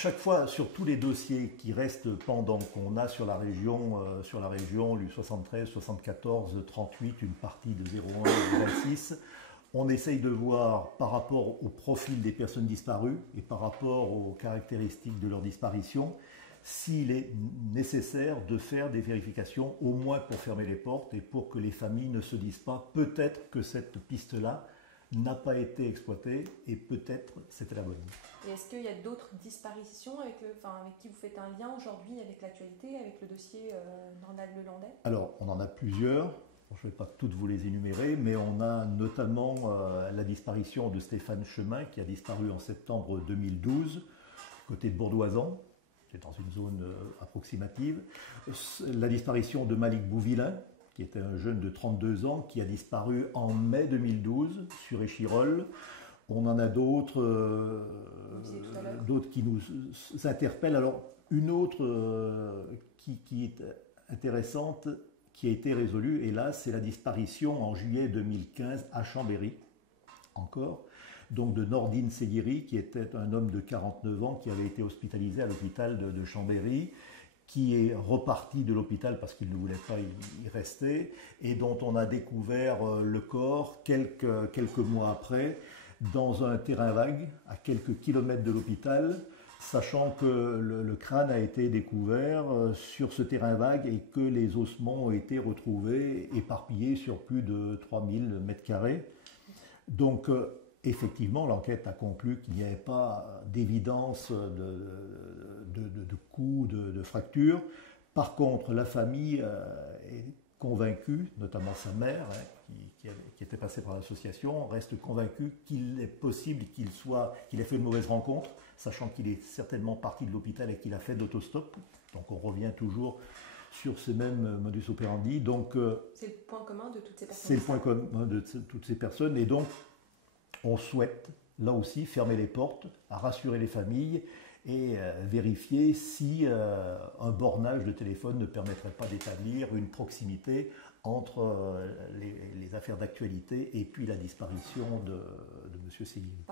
chaque fois, sur tous les dossiers qui restent pendants, qu'on a sur la région l'U73, 74, 38, une partie de 01 et 26, on essaye de voir par rapport au profil des personnes disparues et par rapport aux caractéristiques de leur disparition, s'il est nécessaire de faire des vérifications, au moins pour fermer les portes et pour que les familles ne se disent pas peut-être que cette piste-là n'a pas été exploitée et peut-être c'était la bonne. Et est-ce qu'il y a d'autres disparitions avec qui vous faites un lien aujourd'hui avec l'actualité, avec le dossier Nordal-Lelandais? Alors, on en a plusieurs. Je ne vais pas toutes vous les énumérer, mais on a notamment la disparition de Stéphane Chemin, qui a disparu en septembre 2012, côté de Bourdoisan, c'est dans une zone approximative. La disparition de Malik Bouvillain, qui était un jeune de 32 ans, qui a disparu en mai 2012 sur Échirolles. On en a d'autres qui nous interpellent. Alors, une autre qui est intéressante, qui a été résolue, et là, c'est la disparition en juillet 2015 à Chambéry, encore, donc de Nordine Seguiri, qui était un homme de 49 ans qui avait été hospitalisé à l'hôpital de Chambéry, qui est reparti de l'hôpital parce qu'il ne voulait pas y rester, et dont on a découvert le corps quelques mois après, dans un terrain vague, à quelques kilomètres de l'hôpital, sachant que le crâne a été découvert sur ce terrain vague et que les ossements ont été retrouvés éparpillés sur plus de 3000 mètres carrés. Donc, effectivement, l'enquête a conclu qu'il n'y avait pas d'évidence de coups, de fractures. Par contre, la famille est convaincue, notamment sa mère, qui était passée par l'association, reste convaincue qu'il est possible qu'il ait fait une mauvaise rencontre, sachant qu'il est certainement parti de l'hôpital et qu'il a fait d'autostop. Donc on revient toujours sur ce même modus operandi. Donc, c'est le point commun de toutes ces personnes. C'est le point commun de toutes ces personnes. Et donc, on souhaite, là aussi, fermer les portes, rassurer les familles et vérifier si un bornage de téléphone ne permettrait pas d'établir une proximité entre les affaires d'actualité et puis la disparition de M. Seguiri.